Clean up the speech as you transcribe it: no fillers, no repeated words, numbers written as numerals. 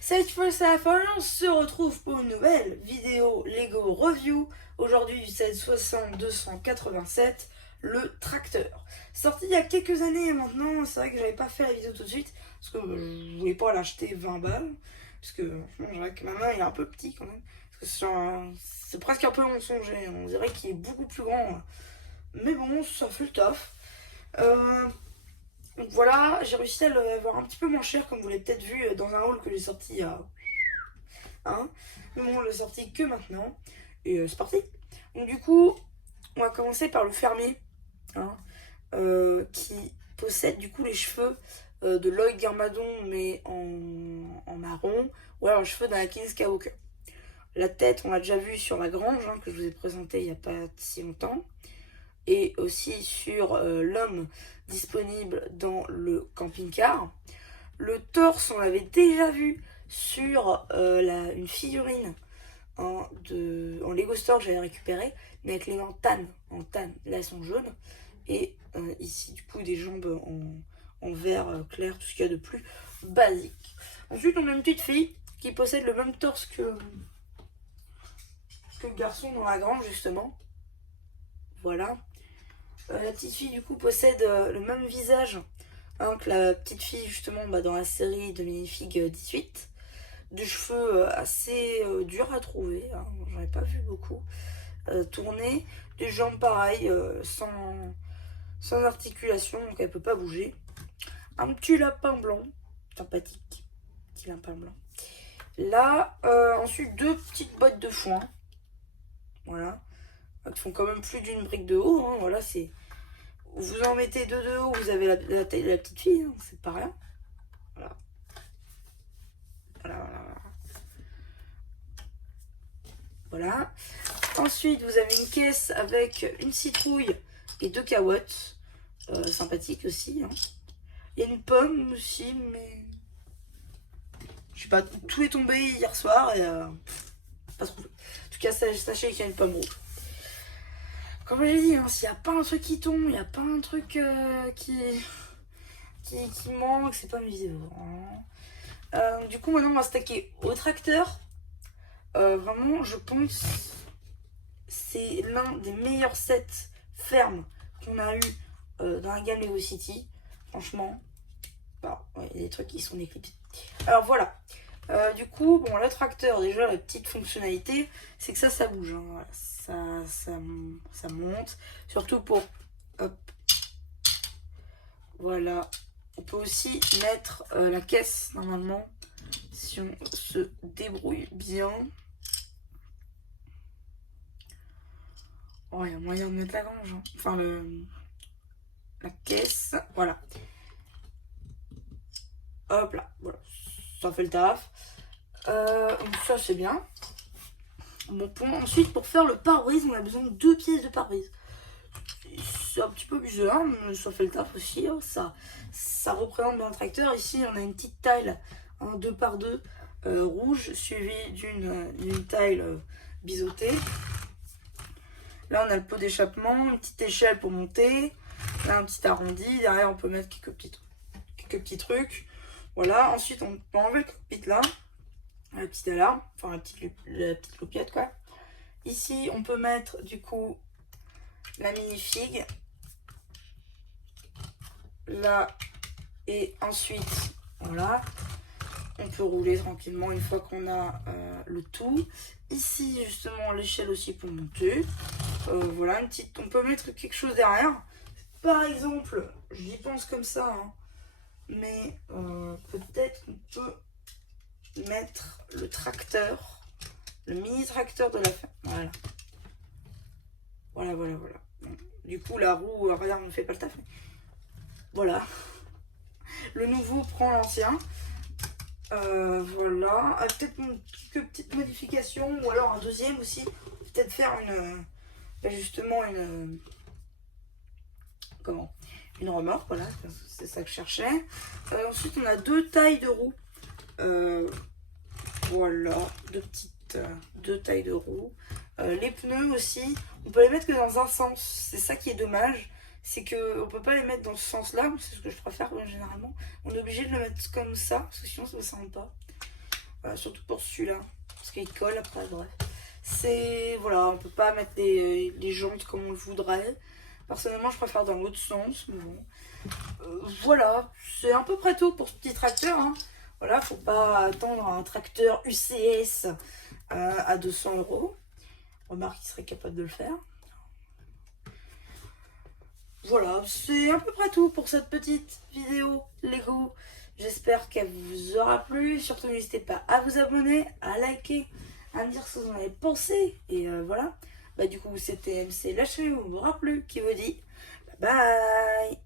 Cette fois, on se retrouve pour une nouvelle vidéo Lego Review. Aujourd'hui du 760-287, le tracteur. Sorti il y a quelques années maintenant, c'est vrai que j'avais pas fait la vidéo tout de suite, parce que je voulais pas l'acheter 20 balles. Parce que franchement, je dirais que ma main il est un peu petit quand même. Parce que c'est presque un peu mensonger, on dirait qu'il est beaucoup plus grand. Mais bon, ça fait le taf. Donc voilà, j'ai réussi à l'avoir un petit peu moins cher, comme vous l'avez peut-être vu dans un haul que j'ai sorti il y a hein. Mais bon, je l'ai sorti que maintenant. Et c'est parti. Donc du coup, on va commencer par le fermier, hein, qui possède du coup les cheveux de Lloyd Garmadon, mais en marron, ou alors les cheveux d'Anakin Skywalker. La tête, on l'a déjà vu sur la grange, hein, que je vous ai présenté il n'y a pas si longtemps. Et aussi sur l'homme disponible dans le camping-car. Le torse, on l'avait déjà vu sur une figurine en Lego Store que j'avais récupéré, mais avec les mains en tan. Là, elles sont jaunes. Et ici, du coup, des jambes en vert clair, tout ce qu'il y a de plus basique. Ensuite, on a une petite fille qui possède le même torse que le garçon dans la grange, justement. Voilà. La petite fille, du coup, possède le même visage, hein, que la petite fille, justement, dans la série de Minifig 18. Des cheveux assez durs à trouver, hein, j'en ai pas vu beaucoup tourner. Des jambes pareilles, sans articulation, donc elle peut pas bouger. Un petit lapin blanc, sympathique, petit lapin blanc. Là, ensuite deux petites bottes de foin, voilà, qui font quand même plus d'une brique de haut, hein, voilà, c'est... Vous en mettez deux de haut, vous avez la taille de la petite fille, hein, c'est pas rien. Voilà. Voilà, voilà. Voilà. Ensuite, vous avez une caisse avec une citrouille et deux carottes. Sympathique aussi. Hein. Il y a une pomme aussi, mais... Je sais pas, tout est tombé hier soir et... pas trop. En tout cas, sachez qu'il y a une pomme rouge. Comme j'ai dit, hein, s'il n'y a pas un truc qui tombe, il n'y a pas un truc qui manque, c'est pas visible. Du coup, maintenant, on va s'attaquer au tracteur. Vraiment, je pense c'est l'un des meilleurs sets fermes qu'on a eu dans la gamme Lego City. Franchement, ouais, il y a des trucs qui sont éclipsés. Alors voilà. Du coup, bon, le tracteur, déjà, la petite fonctionnalité, c'est que ça bouge. Hein, voilà. Ça monte. Surtout pour... Hop. Voilà. On peut aussi mettre la caisse, normalement, si on se débrouille bien. Oh, il y a moyen de mettre la grange. Hein. Enfin, la caisse. Voilà. Hop là. Voilà. Ça fait le taf. Ça, c'est bien. Bon point. Ensuite, pour faire le pare-brise, on a besoin de 2 pièces de pare-brise. C'est un petit peu bizarre, mais ça fait le taf aussi. Hein. Ça représente bien le tracteur. Ici, on a une petite tile, hein, 2x2 rouge, suivie d'une tile biseautée. Là, on a le pot d'échappement, une petite échelle pour monter. Là, un petit arrondi. Derrière, on peut mettre quelques petits trucs. Voilà. Ensuite, on peut enlever le cockpit là. La petite alarme. Enfin, la petite loupiote, quoi. Ici, on peut mettre, du coup, la minifig. Là. Et ensuite, voilà. On peut rouler tranquillement une fois qu'on a le tout. Ici, justement, l'échelle aussi pour monter. Voilà, on peut mettre quelque chose derrière. Par exemple, j'y pense comme ça, hein, mais peut-être qu'on peut mettre le tracteur, le mini tracteur de la ferme. Voilà. Voilà. Bon, du coup, la roue arrière ne fait pas le taf. Voilà. Le nouveau prend l'ancien. Voilà. Peut-être quelques petites modifications, ou alors un deuxième aussi. Peut-être faire justement une remorque, voilà, c'est ça que je cherchais. Ensuite, on a 2 tailles de roues. Voilà, deux tailles de roues. Les pneus aussi, on peut les mettre que dans un sens. C'est ça qui est dommage. C'est qu'on peut pas les mettre dans ce sens-là. C'est ce que je préfère généralement. On est obligé de le mettre comme ça, parce que sinon ça ne rentre pas. surtout pour celui-là, parce qu'il colle après, bref. C'est, voilà, on peut pas mettre les jantes comme on le voudrait. Personnellement, je préfère dans l'autre sens, mais bon. Voilà, c'est à peu près tout pour ce petit tracteur, hein. Voilà, faut pas attendre un tracteur UCS à 200 euros. Remarque, il serait capable de le faire. Voilà, c'est à peu près tout pour cette petite vidéo Lego. J'espère qu'elle vous aura plu. Surtout, n'hésitez pas à vous abonner, à liker, à me dire ce que vous en avez pensé. Et voilà. Bah, du coup, c'était MC, la chaîne où on ne m'aura plus, qui vous dit bye bye.